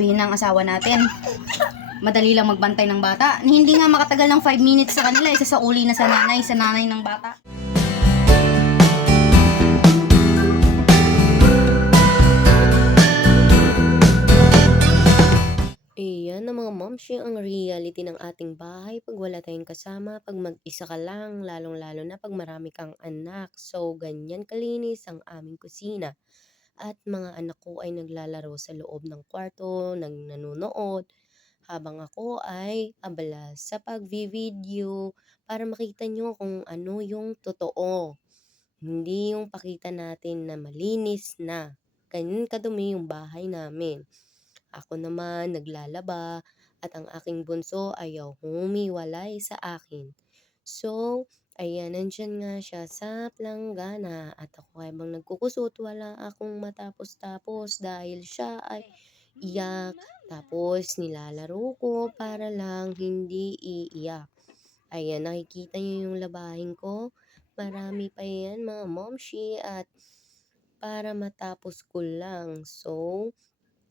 sasabihin ng asawa natin. Madali lang magbantay ng bata. Hindi nga makatagal ng 5 minutes sa kanila, isa sa uli na sa nanay, sa nanay ng bata. Ayan na mga momshi ang reality ng ating bahay pag wala tayong kasama, pag mag-isa ka lang, lalong-lalo na pag marami kang anak. So, ganyan kalinis ang aming kusina. At mga anak ko ay naglalaro sa loob ng kwarto, nag nanonood, habang ako ay abala sa pag-video para makita nyo kung ano yung totoo. Hindi yung pakita natin na malinis na. Ganyan kadumi yung bahay namin. Ako naman naglalaba at ang aking bunso ayaw humiwalay sa akin. So, ayan, nandyan nga siya sa planggana at ako habang nagkukusot wala akong matapos-tapos dahil siya ay iyak. Tapos nilalaro ko para lang hindi iiyak. Ayan, nakikita niyo yung labahin ko. Marami pa yan mga momshi at para matapos ko lang. So,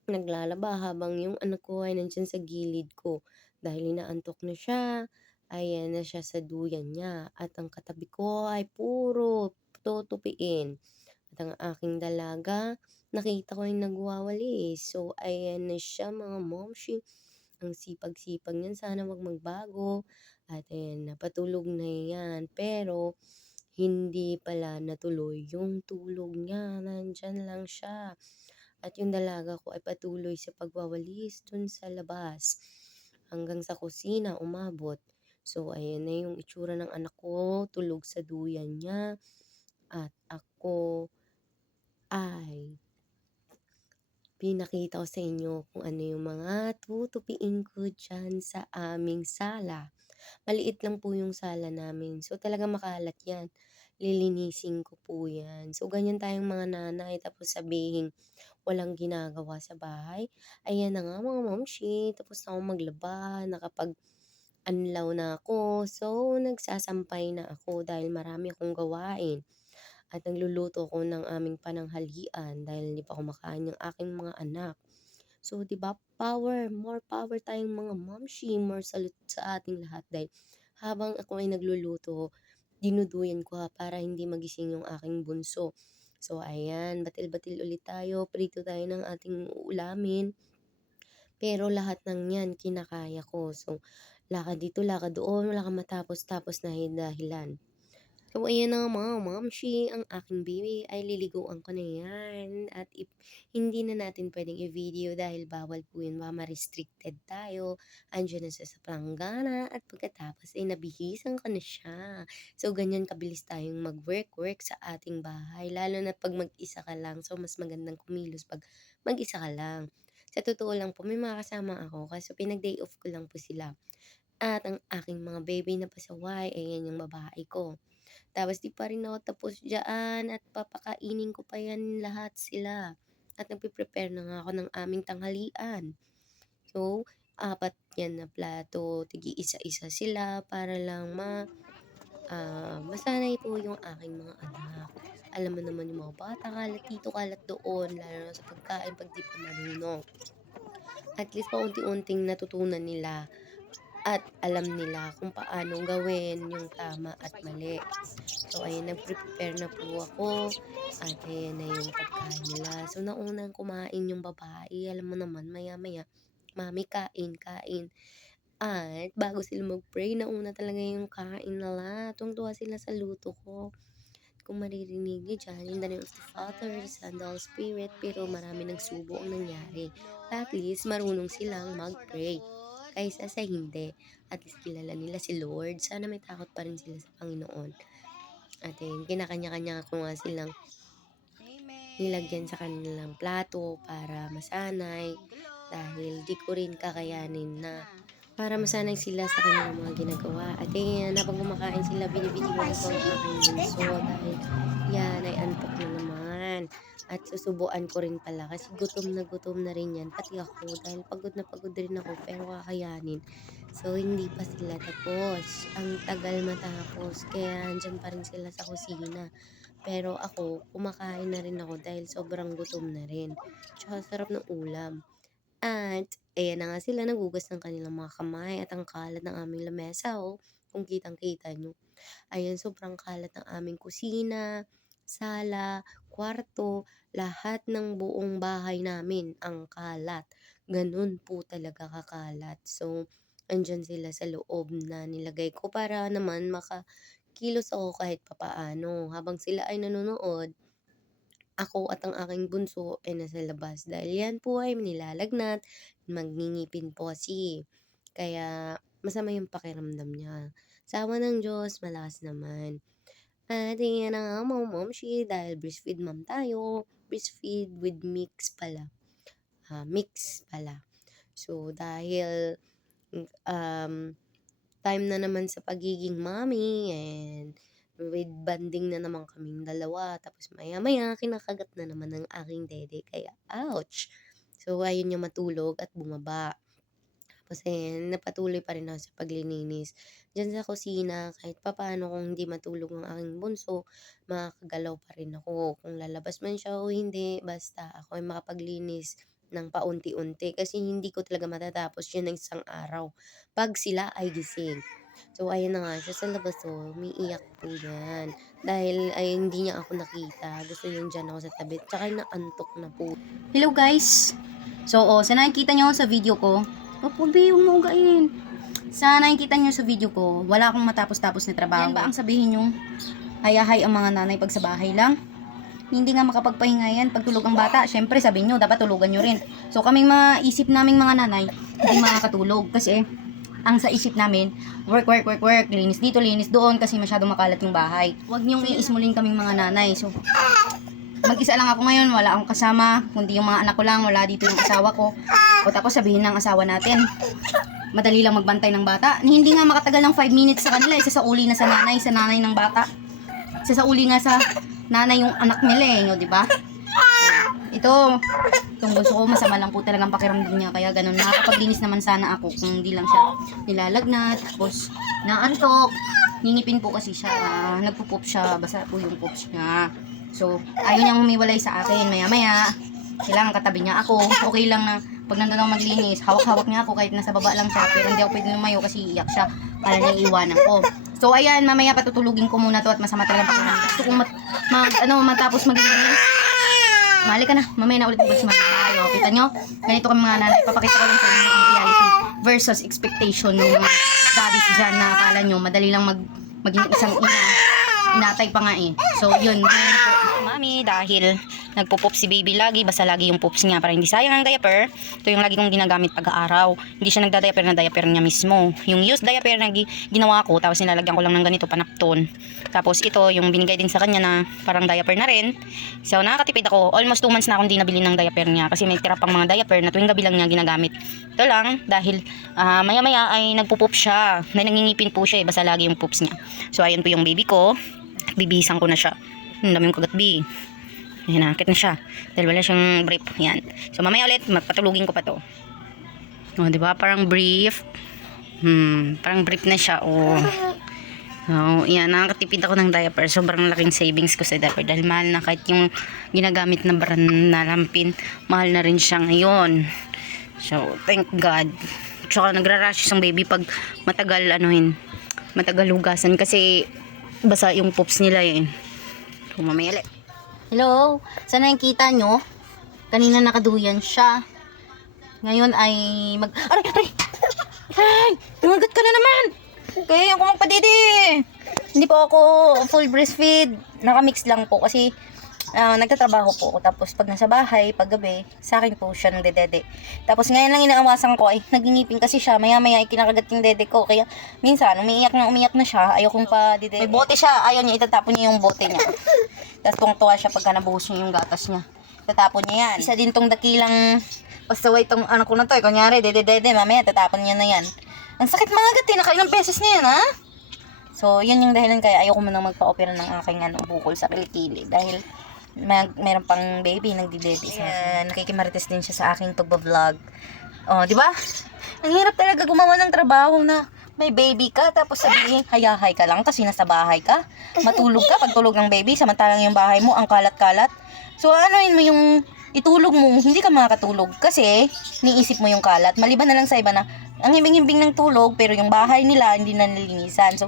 naglalaba habang yung anak ko ay nandyan sa gilid ko. Dahil inaantok na siya, ayan na siya sa duyan niya. At ang katabi ko ay puro tutupiin. At ang aking dalaga, nakita ko ay nagwawalis. So, ayan na siya mga momshi. Ang sipag-sipag niyan, sana wag magbago. At ayan, napatulog na yan. Pero, hindi pala natuloy yung tulog niya. Nandyan lang siya. At yung dalaga ko ay patuloy sa pagwawalis dun sa labas. Hanggang sa kusina umabot. So, ayan na yung itsura ng anak ko. Tulog sa duyan niya. At ako ay pinakita ko sa inyo kung ano yung mga tutupiin ko dyan sa aming sala. Maliit lang po yung sala namin. So, talaga makalat yan. Lilinisin ko po yan. So, ganyan tayong mga nanay. Tapos sabihin, walang ginagawa sa bahay. Ayan na nga mga momshi. Tapos na ako maglaba. Nakapag anlaw na ako. So, nagsasampay na ako dahil marami akong gawain. At nagluluto ko ng aming pananghalian dahil hindi pa kumakain yung aking mga anak. So, di ba, power, more power tayong mga momshi, more salute sa ating lahat dahil habang ako ay nagluluto, dinuduyan ko ha, para hindi magising yung aking bunso. So, ayan, batil-batil ulit tayo, prito tayo ng ating ulamin. Pero lahat ng yan, kinakaya ko. So, lakad dito, lakad doon, wala kang matapos-tapos na dahilan. So, ayan na mga momshi, ang aking baby ay liliguan ko na yan. At if hindi na natin pwedeng i-video dahil bawal po yun, baka ma-restricted tayo. Andiyan na siya sa planggana at pagkatapos ay nabihisan ko na siya. So, ganyan kabilis tayong mag-work-work sa ating bahay. Lalo na pag mag-isa ka lang. So, mas magandang kumilos pag mag-isa ka lang. Sa totoo lang po, may mga kasama ako kasi pinag-day off ko lang po sila. At ang aking mga baby na pasaway, ayan yung babae ko. Tapos di pa rin ako tapos dyan at papakainin ko pa yan lahat sila. At nagpe-prepare na nga ako ng aming tanghalian. So, apat yan na plato, tigi isa-isa sila para lang ma ah, masanay po yung aking mga anak. Alam mo naman yung mga bata, kalat dito, kalat doon, lalo na sa pagkain pag di pa marunong. At least paunti-unting natutunan nila at alam nila kung paano gawin yung tama at mali. So, ayun, nag-prepare na po ako. At ayan na yung pagkain nila. So, naunang kumain yung babae. Alam mo naman, maya-maya, mami, kain, kain. At bago sila mag-pray, nauna talaga yung kain nila. Tungtuwa sila sa luto ko. Kung maririnig niyo dyan, in the name of the Father, the Son, the Holy Spirit, pero marami ng subo ang nangyari. At least, marunong silang mag-pray kaysa sa hindi. At least kilala nila si Lord. Sana may takot pa rin sila sa Panginoon. At yun, kinakanya-kanya ko nga silang nilagyan sa kanilang plato para masanay. Dahil di ko rin kakayanin na para masanay sila sa kanilang mga ginagawa. At yun, habang kumakain sila, binibidyoan ko aking bunso. Dahil yan ay antok na. At susubuan ko rin pala kasi gutom na gutom na rin yan. Pati ako dahil pagod na pagod rin ako pero kakayanin. So hindi pa sila tapos. Ang tagal matapos kaya andyan pa rin sila sa kusina. Pero ako, kumakain na rin ako dahil sobrang gutom na rin. Tsaka sarap ng ulam. At ayan na nga sila nagugas ng kanilang mga kamay at ang kalat ng aming lamesa oh, kung kitang-kita nyo. Ayan, sobrang kalat ng aming kusina, sala, kwarto, lahat ng buong bahay namin ang kalat. Ganun po talaga kakalat. So, andyan sila sa loob na nilagay ko para naman makakilos ako kahit papaano. Habang sila ay nanonood, ako at ang aking bunso ay nasa labas. Dahil yan po ay nilalagnat, magngingipin po kasi. Kaya masama yung pakiramdam niya. Sawa ng Diyos, malakas naman. At yan na nga mga momshi, dahil breastfeed mom tayo. Breastfeed with mix pala. Ah, mix pala. So, dahil um, time na naman sa pagiging mommy and with banding na naman kaming dalawa. Tapos maya-maya, kinakagat na naman ng aking dede. Kaya, ouch! So, ayun niya matulog at bumaba. Tapos ayan, napatuloy pa rin ako sa paglilinis. Diyan sa kusina, kahit papaano kung hindi matulog ang aking bunso, makakagalaw pa rin ako. Kung lalabas man siya o hindi, basta ako ay makapaglinis ng paunti-unti. Kasi hindi ko talaga matatapos yun ng isang araw. Pag sila ay gising. So, ayan na nga siya sa labas oh, umiiyak po yan. Dahil ay hindi niya ako nakita. Gusto niya dyan ako sa tabi. Tsaka naantok na po. Hello guys! So, oh, sa nakikita nyo sa video ko, Be, huwag mo ugain. Sa nakikita nyo sa video ko, wala akong matapos-tapos na trabaho. Yan ba ang sabihin yung hayahay ang mga nanay pag sa bahay lang? Hindi nga makapagpahinga yan pag tulog ang bata. Siyempre, sabihin nyo, dapat tulugan nyo rin. So, kaming mga isip naming mga nanay, hindi makakatulog. Kasi, ang sa isip namin, work, work, work, work, linis dito, linis doon, kasi masyado makalat yung bahay. Huwag niyong iismulin kaming mga nanay. So, mag-isa lang ako ngayon, wala akong kasama, kundi yung mga anak ko lang, wala dito yung asawa ko. O tapos sabihin ng asawa natin, madali lang magbantay ng bata. Hindi nga makatagal ng 5 minutes sa kanila, isa sa uli na sa nanay, sa nanay ng bata. Isa sa uli nga sa nanay yung anak nila eh, no, di ba? Ito, itong bunso ko, masama lang po talagang pakiramdam niya, kaya ganun. Nakakapaglinis naman sana ako kung hindi lang siya nilalagnat, tapos naantok, ningipin po kasi siya, ah, nagpo-poop siya, basa po yung poops niya. So, ayaw niyang humiwalay sa akin, maya-maya, kailangan katabi niya ako. Okay lang na pag nandun ako maglinis, hawak-hawak niya ako kahit nasa baba lang siya, pero hindi ako pwede lumayo kasi iyak siya. Kala niya iiwanan ko. So, ayan, mamaya patutulugin ko muna to at masama talaga pakiramdam. Gusto kong mat, mag, ano, matapos maglinis. Mali ka na, mamaya na ulit magbalik si Mami tayo. Kita nyo? Ganito kami mga nanay. Papakita ko lang sa inyo ang reality versus expectation ng mga daddies dyan na akala nyo madali lang mag, maging isang ina. Inatay pa nga eh. So, yun. Mami, dahil nagpo-pop si baby lagi, basta lagi yung pops niya para hindi sayang ang diaper. Ito yung lagi kong ginagamit pag-aaraw. Hindi siya nagda-diaper na diaper niya mismo. Yung used diaper na gi- ginawa ko, tapos nilalagyan ko lang ng ganito panapton. Tapos ito, yung binigay din sa kanya na parang diaper na rin. So, nakakatipid ako. Almost 2 months na akong di nabili ng diaper niya kasi may tira pang mga diaper na tuwing gabi lang niya ginagamit. Ito lang, dahil ah, maya-maya ay nagpo-poop siya. May nangingipin po siya eh, basta lagi yung poops niya. So, ayun po yung baby ko. Bibihisan ko na siya. Ang dami yung kagat, B. Ayan, nakakit na siya. Dahil wala siyang brief. Yan. So, mamaya ulit, magpatulugin ko pa to. O, di ba? Parang brief. Hmm, parang brief na siya. O. Oh, yan, nakakatipid ako ng diaper. Sobrang laking savings ko sa diaper dahil mahal na kahit yung ginagamit na brand na lampin, mahal na rin siya ngayon. So, thank God. Tsaka nagra-rush yung baby pag matagal anuhin, matagal hugasan kasi basa yung poops nila eh. So, mamaya ulit. Hello, sana nakikita nyo? Kanina nakaduyan siya. Ngayon ay mag... Aray! Aray! Aray! Tumagat ka na naman! Kaya ako magpadede. Hindi po ako full breastfeed. Nakamix lang po kasi ah, nagtatrabaho po ako. Tapos pag nasa bahay, pag gabi, sa akin po siya ng dedede. Tapos ngayon lang inaawasan ko ay nagingipin kasi siya. Maya maya ay kinakagat yung dede ko. Kaya minsan umiiyak na umiyak na siya. Ayaw kong pa dede. May bote siya. Ayaw niya itatapon niya yung bote niya. Tapos tuwang-tuwa siya pagka nabuhos niya yung gatas niya. Tatapon niya yan. Isa din tong dakilang pasaway tong ano ko na to. Eh. Kunyari, dede dede, mamaya tatapon niya na yan. Ang sakit mga gati, nakailang beses na yan ha. So, yun yung dahilan kaya ayoko munang magpa-opera ng aking ano, bukol sa kilikili. Dahil mag, meron pang baby nagdi-baby sa akin. Nakikimarites din siya sa aking pagbablog. Oh, di ba? Ang hirap talaga gumawa ng trabaho na may baby ka, tapos sabihin, hayahay ka lang kasi nasa bahay ka. Matulog ka pag tulog ng baby, samantalang yung bahay mo, ang kalat-kalat. So, ano yun mo yung itulog mo, hindi ka makakatulog kasi niisip mo yung kalat. Maliban na lang sa iba na ang himbing-himbing ng tulog pero yung bahay nila hindi na nilinisan. So,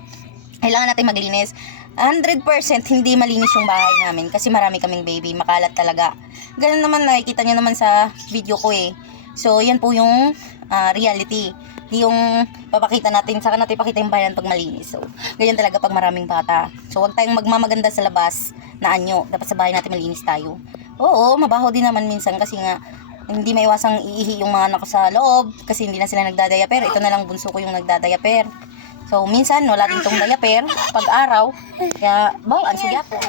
kailangan natin maglinis. 100% hindi malinis yung bahay namin kasi marami kaming baby, makalat talaga. Ganun naman nakikita nyo naman sa video ko eh. So, yan po yung ah, reality. Yung papakita natin, saka natin ipakita yung bayan pag malinis. So, ganyan talaga pag maraming bata. So, huwag tayong magmamaganda sa labas na anyo. Dapat sa bahay natin malinis tayo. Oo, mabaho din naman minsan kasi nga hindi maiwasang iihi yung mga anak ko sa loob kasi hindi na sila nagdadayaper. Ito na lang bunso ko yung nagdadayaper. So, minsan, wala din tong diaper pag araw. Kaya, bawaan, sugya po.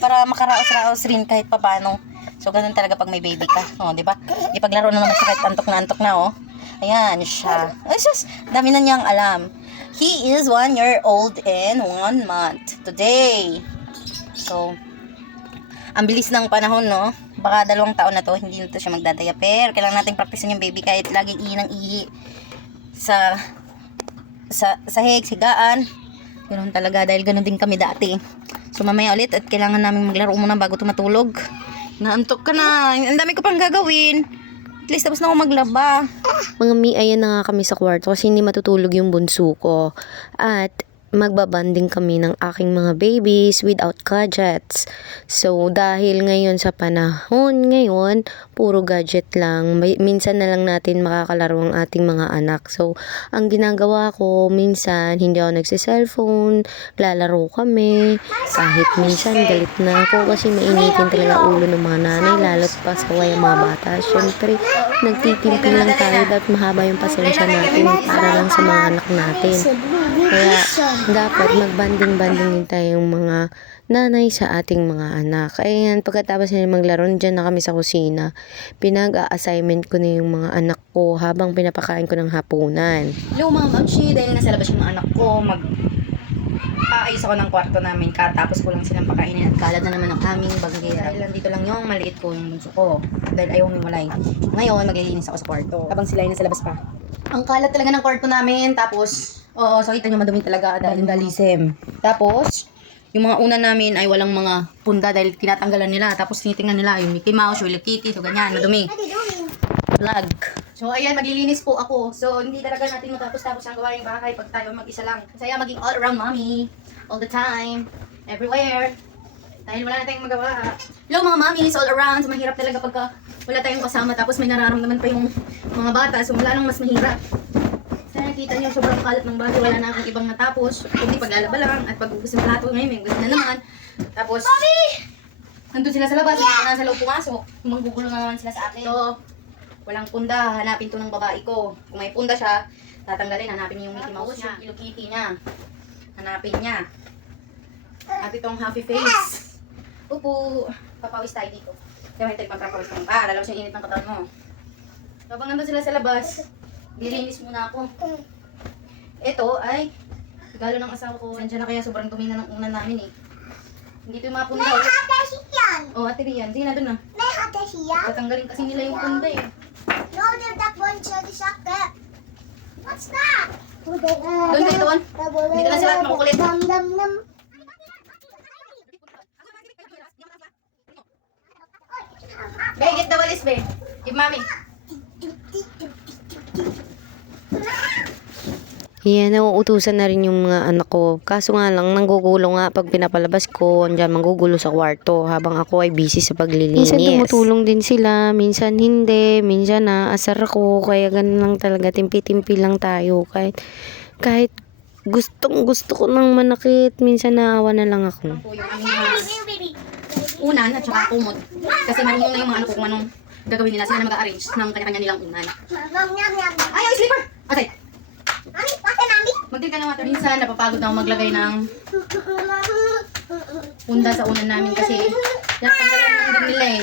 Para makaraos-raos rin kahit papano. So, ganun talaga pag may baby ka. O, di ba? Ipaglaro na naman siya kahit antok na antok na, oh. Ayan siya. It's just, dami na niyang alam. He is one year old and one month today. So, ang bilis ng panahon, no? Baka dalawang taon na to, hindi na to siya magdadayaper. Kailangan natin praktisan yung baby kahit lagi ihi ng ihi sa sa sahig, sigaan. Ganun talaga dahil ganun din kami dati. So mamaya ulit at kailangan namin maglaro muna bago tumatulog. Naantok ka na. Ang dami ko pang gagawin. At least tapos na ako maglaba. Mga mi, ayan na nga kami sa kwarto kasi hindi matutulog yung bunso ko. At magbabanding kami ng aking mga babies without gadgets. So, dahil ngayon sa panahon ngayon, puro gadget lang. May, minsan na lang natin makakalaro ang ating mga anak. So, ang ginagawa ko, minsan hindi ako nagsiselfone, lalaro kami. Kahit minsan galit na ako kasi mainitin talaga ulo ng mga nanay, lalo't pa sa ang mga bata. Siyempre, nagtitimpi lang tayo at mahaba yung pasensya natin para lang sa mga anak natin. Kaya dapat magbanding-banding din tayong mga nanay sa ating mga anak. Ayan, pagkatapos nila maglaro, dyan na kami sa kusina. Pinag-a-assignment ko na yung mga anak ko habang pinapakain ko ng hapunan. Hello mga mamshi, dahil nasa labas yung mga anak ko, mag aayos ako ng kwarto namin katapos ko lang silang pakainin at kalat na naman ang aming baggera. Dahil nandito lang yung maliit ko, yung bunso ko. Dahil ayaw miwalay. Ngayon, maglilinis ako sa kwarto. Habang sila ay nasa labas pa. Ang kalat talaga ng kwarto namin. Tapos, oo, so kita nyo madumi talaga dahil vandalism. Tapos, yung mga una namin ay walang mga punda dahil tinatanggalan nila. Tapos tinitingnan nila yung Mickey Mouse, Willy Kitty, so ganyan, madumi. Vlog. So, ayan, maglilinis po ako. So, hindi talaga natin matapos-tapos ang gawaing bahay pag tayo mag-isa lang. Masaya maging all-around mommy. All the time. Everywhere. Dahil wala na tayong magawa. Hello mga mommies all around. So, mahirap talaga pagka wala tayong kasama. Tapos may nararamdaman pa yung mga bata. So, wala nang mas mahirap. Nakita niyo, sobrang kalat ng bahay. Wala na akong ibang natapos. Kundi paglalaba lang. At pagbubusin ng plato ngayon, may gusto na naman. Tapos, nandun sila sa labas. Hindi na sa loob pumasok. Manggugulo na naman sila sa akin. So, walang punda. Hanapin to ng babae ko. Kung may punda siya, tatanggalin. Hanapin niyo yung Mickey Mouse niya. Yung Kitty niya. Hanapin niya. At itong happy face. Upo. Papawis tayo dito. Kaya may tayo pagpapawis mo. Ah, lalabas yung init ng katawan mo. Habang nandun sila sa labas, dilinis muna ako. Ito ay regalo ng asawa ko. Nandiyan na kaya sobrang dumi na ng unan namin eh. Hindi ito yung mga punda. oh. Ate siyan. Oh, ate Rian. Sige na dun na. May ate siya. Tatanggalin kasi nila yung punda eh. No, there's that one sakit. What's that? Doon kayo doon. Dito na sila, makukulit. Dam, dam, dam. Be, get the walis, be. Give mommy. Yan, nauutusan na rin yung mga anak ko. Kaso nga lang, nanggugulo nga pag pinapalabas ko, andyan manggugulo sa kwarto habang ako ay busy sa paglilinis. Minsan tumutulong din sila, minsan hindi, minsan na asar ako, kaya ganun lang talaga, timpi-timpi lang tayo. Kahit, kahit gustong gusto ko nang manakit, minsan naawa na lang ako. unan at saka kumot. Kasi marunong na yung mga anak ko kung anong gagawin nila. Sila na mag-arrange ng kanya-kanya nilang unan. Ay, ang slipper! Mami. magtil ka na water. Minsan, napapagod ako maglagay ng punda sa unan namin kasi nakatanggalan ng dumi nila eh.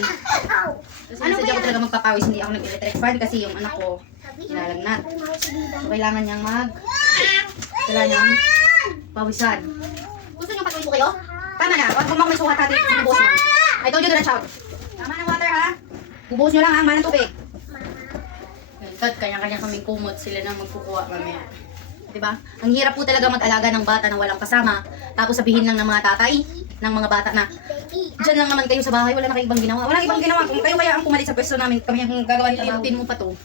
Kasi ano sadya ko talaga magpapawis, hindi ako nag-electric fan kasi yung anak ko nilalagnat. So, kailangan niyang mag... Kailangan niyang pawisan. Gusto niyo patuloy ko kayo? Tama na, huwag mo may suhat natin, bubuhos mo. I told you to shout. Tama ng water ha. Bubuhos nyo lang ha, manang tubig. Ganun, kanya-kanya kaming kumot, sila na magkukuha mamaya. Diba? Ang hirap po talaga mag-alaga ng bata na walang kasama, tapos sabihin lang ng mga tatay, ng mga bata na Diyan lang naman kayo sa bahay, wala na kayo ibang ginawa. Wala ibang ginawa. Kung kayo kaya ang pumalit sa pwesto namin, kami ang gagawa ng routine mo pa to.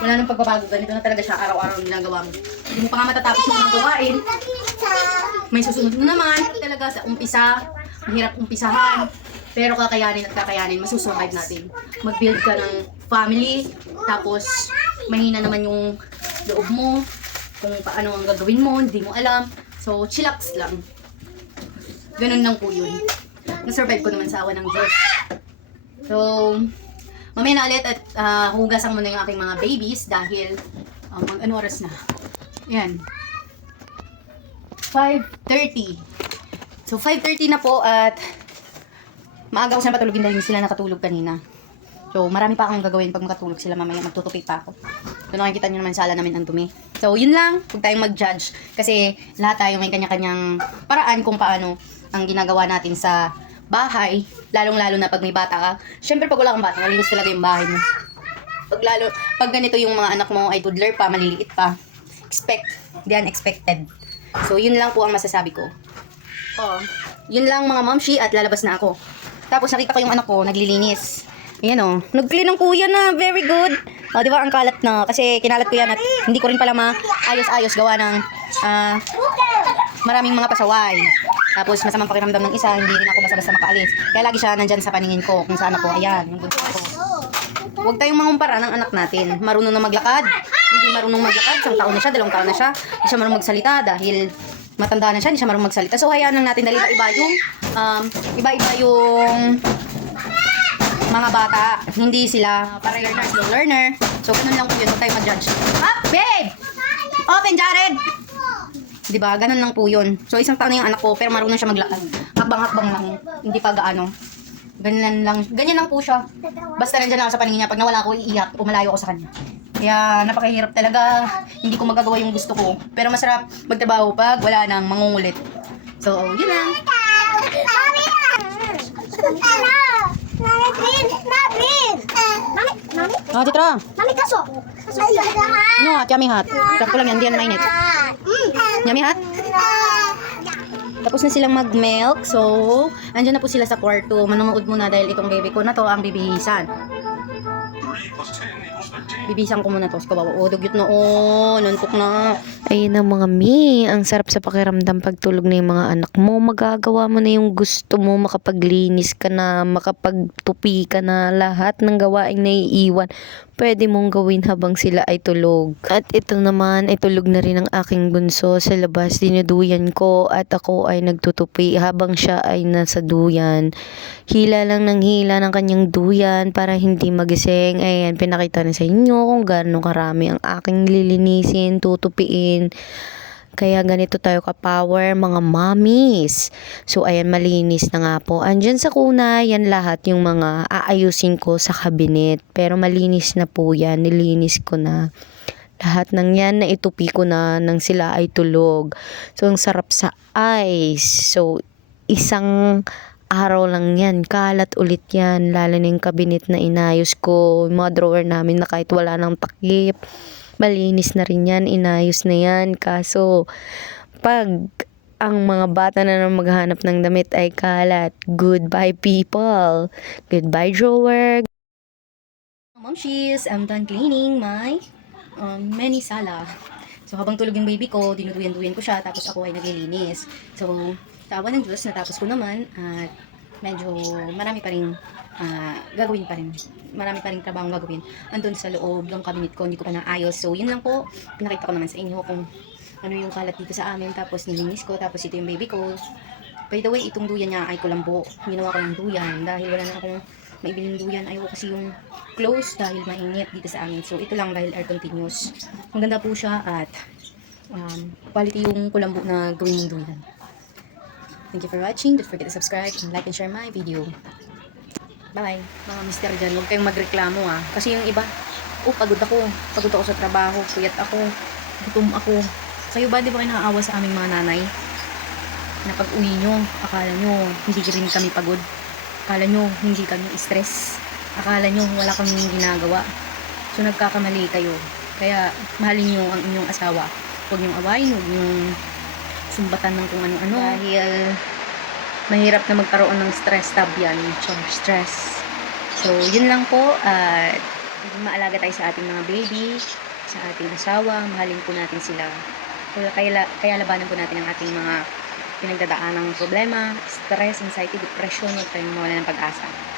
Wala nang pagbabago. Ganito na talaga siya araw-araw ang ginagawa mo. Hindi mo pa nga matatapos yung mga gawain. May susunod mo naman. Talaga sa umpisa, mahirap umpisahan. Pero kakayanin at kakayanin, masusurvive natin. Mag-build ka ng family, tapos mahina naman yung loob mo, kung paano ang gagawin mo, hindi mo alam. So, chillax lang. Ganun lang po yun. Na-survive ko naman sa awa ng Diyos. So, mamaya na ulit at ah, hugasan mo na yung aking mga babies dahil um, mag ano oras na. Yan. 5.30. So, 5.30 na po at maaga ko sila patulogin dahil sila nakatulog kanina. So, marami pa akong gagawin pag makatulog sila mamaya. Magtutupi pa ako. So, nakikita nyo naman sala namin ang dumi. So, yun lang. Huwag tayong mag-judge. Kasi lahat tayo may kanya-kanyang paraan kung paano ang ginagawa natin sa bahay. Lalong-lalo na pag may bata ka. Siyempre, pag wala kang bata, malinis talaga yung bahay mo. Pag lalo, pag ganito yung mga anak mo ay toddler pa, maliliit pa, expect the unexpected. So, yun lang po ang masasabi ko. Oh, yun lang mga momshi at lalabas na ako. Tapos nakita ko yung anak ko, naglilinis. Ayan oh, nag-clean ng kuya na, very good. Oh, di ba ang kalat na, kasi kinalat ko yan at hindi ko rin pala maayos-ayos gawa ng ah, maraming mga pasaway. Tapos masamang pakiramdam ng isa, hindi rin ako basta-basta makaalis. Kaya lagi siya nandyan sa paningin ko kung saan ako. Ayan, yung bunso ko. Huwag tayong mangumpara ng anak natin. Marunong na maglakad. Hindi marunong maglakad. Isang taon na siya, dalawang taon na siya. Hindi siya marunong magsalita dahil matanda na siya, hindi siya marunong magsalita. So, hayaan lang natin dahil iba-iba yung, um, iba-iba yung mga bata. Hindi sila para learner, slow learner. So, ganun lang po yun. Huwag tayong mag-judge. Ah, babe! Open, Jared! Di ba? Ganun lang po yun. So, isang taon na yung anak ko, pero marunong siya maglakad. Hakbang-hakbang lang. Hindi pa gaano. Ganyan lang. Ganyan lang po siya. Basta nandyan lang ako sa paningin niya. Pag nawala ako, iiyak o malayo ako sa kanya. Kaya napakahirap talaga. Hindi ko magagawa yung gusto ko. Pero masarap magtrabaho pag wala nang mangungulit. So, yun lang. Ah, Titra. Mami, kaso! Kaso! No, at yummy hot. Ko lang yan. Hindi yan mainit. Yummy hot? Tapos na silang mag-milk. So, andyan na po sila sa kwarto. Manonood muna dahil itong baby ko na to ang bibihisan. Bibihisan ko muna to. Kawawa. Oh, dugyot na. Oh, nantok na. Ayun ang mga mi, ang sarap sa pakiramdam pagtulog na yung mga anak mo. Magagawa mo na yung gusto mo, makapaglinis ka na, makapagtupi ka na, lahat ng gawaing naiiwan. Pwede mong gawin habang sila ay tulog. At ito naman, ay tulog na rin ang aking bunso sa labas. Dinuduyan ko at ako ay nagtutupi habang siya ay nasa duyan. Hila lang ng hila ng kanyang duyan para hindi magising. Ayan, pinakita na sa inyo kung gaano karami ang aking lilinisin, tutupiin. Kaya ganito tayo ka-power, mga mommies. So, ayan, malinis na nga po. Andyan sa kuna, yan lahat yung mga aayusin ko sa kabinet. Pero malinis na po yan, nilinis ko na. Lahat ng yan na itupi ko na nang sila ay tulog. So, ang sarap sa eyes. So, isang araw lang yan. Kalat ulit yan. Lalo na yung kabinet na inayos ko. Yung mga drawer namin na kahit wala nang takip. Malinis na rin yan. Inayos na yan. Kaso, pag ang mga bata na naman maghanap ng damit ay kalat. Goodbye people. Goodbye drawer. Mom, she's I'm done cleaning my um, many sala. So, habang tulog yung baby ko, dinuduyan-duyan ko siya, tapos ako ay naglilinis. So, tawa ng Diyos, natapos ko naman, at medyo marami pa rin ah, gagawin pa rin. Marami pa rin trabaho gagawin. Andun sa loob ng cabinet ko, hindi ko pa naayos. So, yun lang po. Pinakita ko naman sa inyo kung ano yung kalat dito sa amin. Tapos, nilinis ko. Tapos, ito yung baby ko. By the way, itong duyan niya ay kulambo. Ginawa ko ng duyan dahil wala na akong maibiling duyan. Ayaw kasi yung close dahil mainit dito sa amin. So, ito lang dahil air continuous. Maganda po siya at um, quality yung kulambo na gawin ng duyan. Thank you for watching. Don't forget to subscribe and like and share my video. Bye. Mga mister dyan, huwag kayong magreklamo ah. Kasi yung iba, oh, pagod ako. Pagod ako sa trabaho. Puyat ako. Gutom ako. Kayo ba, di ba kayo nakaawa sa aming mga nanay? Na pag uwi nyo, akala nyo, hindi rin kami pagod. Akala nyo, hindi kami stress. Akala nyo, wala kami ginagawa. So, nagkakamali kayo. Kaya, mahalin nyo ang inyong asawa. Huwag nyong awayin, huwag nyong sumbatan ng kung ano-ano. Dahil, mahirap na magkaroon ng stress tab yan. Char, stress. So, yun lang po. At maalaga tayo sa ating mga baby, sa ating asawa. Mahalin po natin sila. Kaya, kaya, labanan po natin ang ating mga pinagdadaan ng problema, stress, anxiety, depression, huwag tayong mawala ng pag-asa.